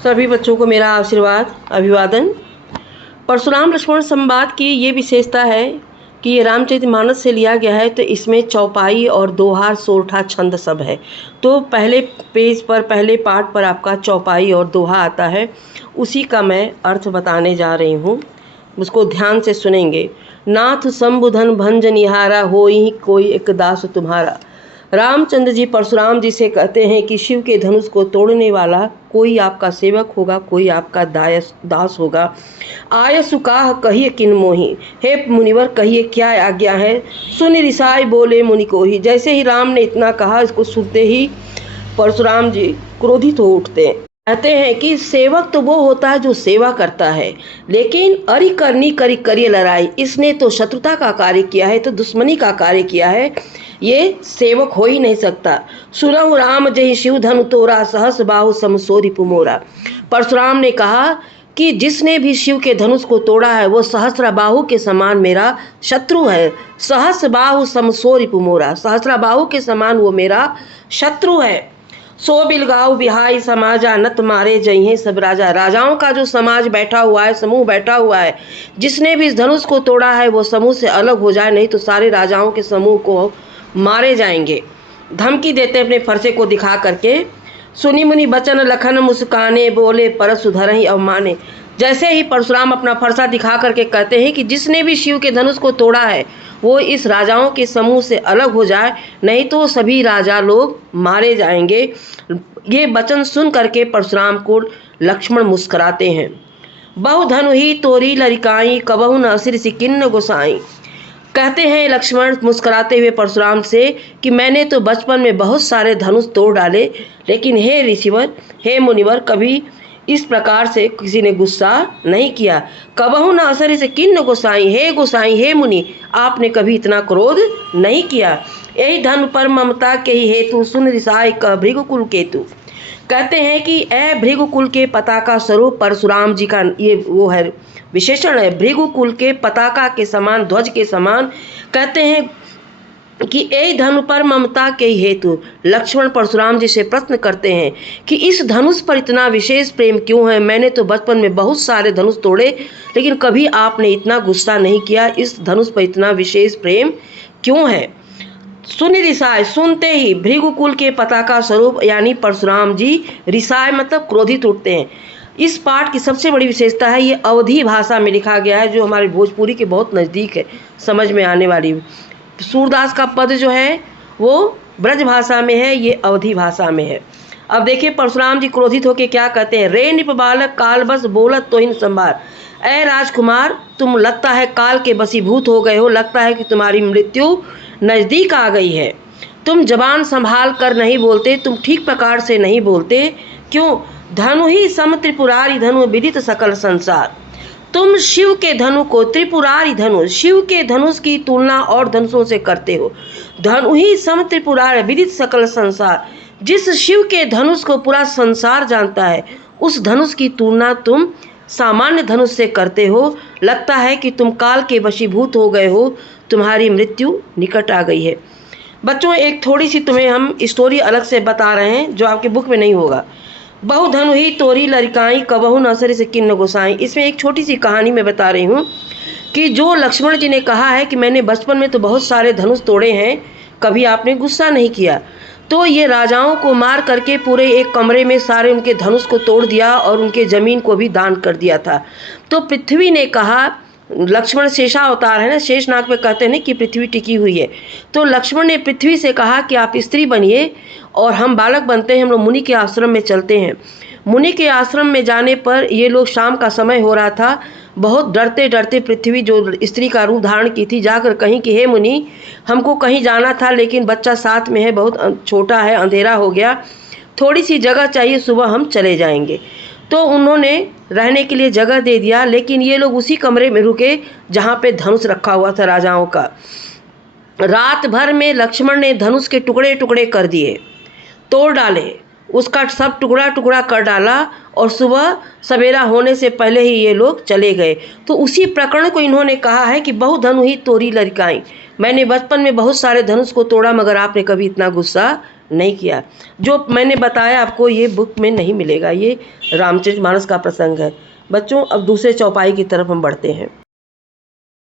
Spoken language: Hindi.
सभी बच्चों को मेरा आशीर्वाद अभिवादन। परशुराम लक्ष्मण संवाद की ये विशेषता है कि ये रामचरितमानस से लिया गया है, तो इसमें चौपाई और दोहा सोरठा छंद सब है। तो पहले पेज पर, पहले पाठ पर आपका चौपाई और दोहा आता है, उसी का मैं अर्थ बताने जा रही हूँ। उसको ध्यान से सुनेंगे। नाथ शंभुधन भंज निहारा, होई कोई एक दास तुम्हारा। रामचंद्र जी परशुराम जी से कहते हैं कि शिव के धनुष को तोड़ने वाला कोई आपका सेवक होगा, कोई आपका दास होगा। आय सुकाह कहिए किन मोही, हे मुनिवर कहिए क्या आज्ञा है। सुन रिसाई बोले मुनि को ही। जैसे ही राम ने इतना कहा, इसको सुनते ही परशुराम जी क्रोधित हो उठते हैं। कहते हैं कि सेवक तो वो होता है जो सेवा करता है, लेकिन अरि करनी करी करिए लड़ाई, इसने तो शत्रुता का कार्य किया है, तो दुश्मनी का कार्य किया है, ये सेवक हो ही नहीं सकता। सुरहु राम जय शिव धनु तोरा, सहस बाहु समसोरी पुमोरा। परशुराम ने कहा कि जिसने भी शिव के धनुष को तोड़ा है वो सहस्रा बाहु के समान मेरा शत्रु है। सहस बाहु समसोरी पुमोरा, सहस्रा बाहु के समान वो मेरा शत्रु है। सो बिलगाऊ बिहाई समाजा, नत मारे जइहें सब राजा। राजाओं का जो समाज बैठा हुआ है, समूह बैठा हुआ है, जिसने भी इस धनुष को तोड़ा है वो समूह से अलग हो जाए, नहीं तो सारे राजाओं के समूह को मारे जाएंगे। धमकी देते अपने फरसे को दिखा करके। सुनी मुनि बचन लखन मुस्काने, बोले परस सुधरहि अवमाने। जैसे ही परशुराम अपना फरसा दिखा करके कहते हैं कि जिसने भी शिव के धनुष को तोड़ा है वो इस राजाओं के समूह से अलग हो जाए, नहीं तो सभी राजा लोग मारे जाएंगे। ये वचन सुन करके परशुराम को लक्ष्मण मुस्कुराते हैं। बहु धनु ही तोरी लरिकाई, कबहु न सिर सिकिन्न गोसाई। कहते हैं लक्ष्मण मुस्कुराते हुए परशुराम से कि मैंने तो बचपन में बहुत सारे धनुष तोड़ डाले, लेकिन हे ऋषिवर, हे मुनिवर, कभी इस प्रकार से किसी ने गुस्सा नहीं किया। कबहु न असर से किन्न गोसाई, हे गोसाई, हे मुनि, आपने कभी इतना क्रोध नहीं किया। यही धन पर ममता के ही हेतु, सुन रिसाई कह भृगुकुल केतु। कहते हैं कि ए भृगुकुल के पताका स्वरूप परशुराम जी का ये वो है विशेषण है, भृगुकुल के पताका के समान, ध्वज के समान। कहते हैं कि ए धनु पर ममता के हेतु लक्ष्मण परशुराम जी से प्रश्न करते हैं कि इस धनुष पर इतना विशेष प्रेम क्यों है। मैंने तो बचपन में बहुत सारे धनुष तोड़े, लेकिन कभी आपने इतना गुस्सा नहीं किया, इस धनुष पर इतना विशेष प्रेम क्यों है। सुन रिसाय, सुनते ही भृगुकुल के पताका स्वरूप यानी परशुराम जी रिसाय मतलब क्रोधित उठते हैं। इस पाठ की सबसे बड़ी विशेषता है ये अवधी भाषा में लिखा गया है, जो हमारे भोजपुरी के बहुत नज़दीक है, समझ में आने वाली। सूरदास का पद जो है वो ब्रज भाषा में है, ये अवधी भाषा में है। अब देखिए परशुराम जी क्रोधित होकर क्या कहते हैं। रे निप बालक काल बस बोलत तोहिन संभार। ऐ राजकुमार, तुम लगता है काल के बसीभूत हो गए हो, लगता है कि तुम्हारी मृत्यु नज़दीक आ गई है। तुम जबान संभाल कर नहीं बोलते, तुम ठीक प्रकार से नहीं बोलते। क्यों? धनु ही सम त्रिपुरारी धनु, विदित सकल संसार। तुम शिव के धनु को त्रिपुरारी धनु, शिव के धनुष की तुलना और धनुषों से करते हो। धनु ही सम त्रिपुरारी विदित सकल संसार, जिस शिव के धनुष को पूरा संसार जानता है, उस धनुष की तुलना तुम सामान्य धनुष से करते हो। लगता है कि तुम काल के वशीभूत हो गए हो, तुम्हारी मृत्यु निकट आ गई है। बच्चों, एक थोड़ी सी तुम्हें हम स्टोरी अलग से बता रहे हैं जो आपके बुक में नहीं होगा। बहु धनु ही तोरी लड़काई, कबहु न असर से किन्न गोसाई। इसमें एक छोटी सी कहानी मैं बता रही हूँ कि जो लक्ष्मण जी ने कहा है कि मैंने बचपन में तो बहुत सारे धनुष तोड़े हैं, कभी आपने गुस्सा नहीं किया। तो ये राजाओं को मार करके पूरे एक कमरे में सारे उनके धनुष को तोड़ दिया और उनके ज़मीन को भी दान कर दिया था। तो पृथ्वी ने कहा, लक्ष्मण शेषावतार है ना, शेषनाग पे कहते हैं कि पृथ्वी टिकी हुई है। तो लक्ष्मण ने पृथ्वी से कहा कि आप स्त्री बनिए और हम बालक बनते हैं, हम लोग मुनि के आश्रम में चलते हैं। मुनि के आश्रम में जाने पर ये लोग, शाम का समय हो रहा था, बहुत डरते डरते पृथ्वी जो स्त्री का रूप धारण की थी जाकर कहीं कि हे मुनि, हमको कहीं जाना था, लेकिन बच्चा साथ में है, बहुत छोटा है, अंधेरा हो गया, थोड़ी सी जगह चाहिए, सुबह हम चले जाएंगे। तो उन्होंने रहने के लिए जगह दे दिया, लेकिन ये लोग उसी कमरे में रुके जहाँ पे धनुष रखा हुआ था राजाओं का। रात भर में लक्ष्मण ने धनुष के टुकड़े टुकड़े कर दिए, तोड़ डाले, उसका सब टुकड़ा टुकड़ा कर डाला और सुबह सवेरा होने से पहले ही ये लोग चले गए। तो उसी प्रकरण को इन्होंने कहा है कि बहु धनु ही तोरी लड़काई, मैंने बचपन में बहुत सारे धनुष को तोड़ा मगर आपने कभी इतना गुस्सा नहीं किया। जो मैंने बताया आपको ये बुक में नहीं मिलेगा, ये रामचरितमानस का प्रसंग है। बच्चों अब दूसरे चौपाई की तरफ हम बढ़ते हैं।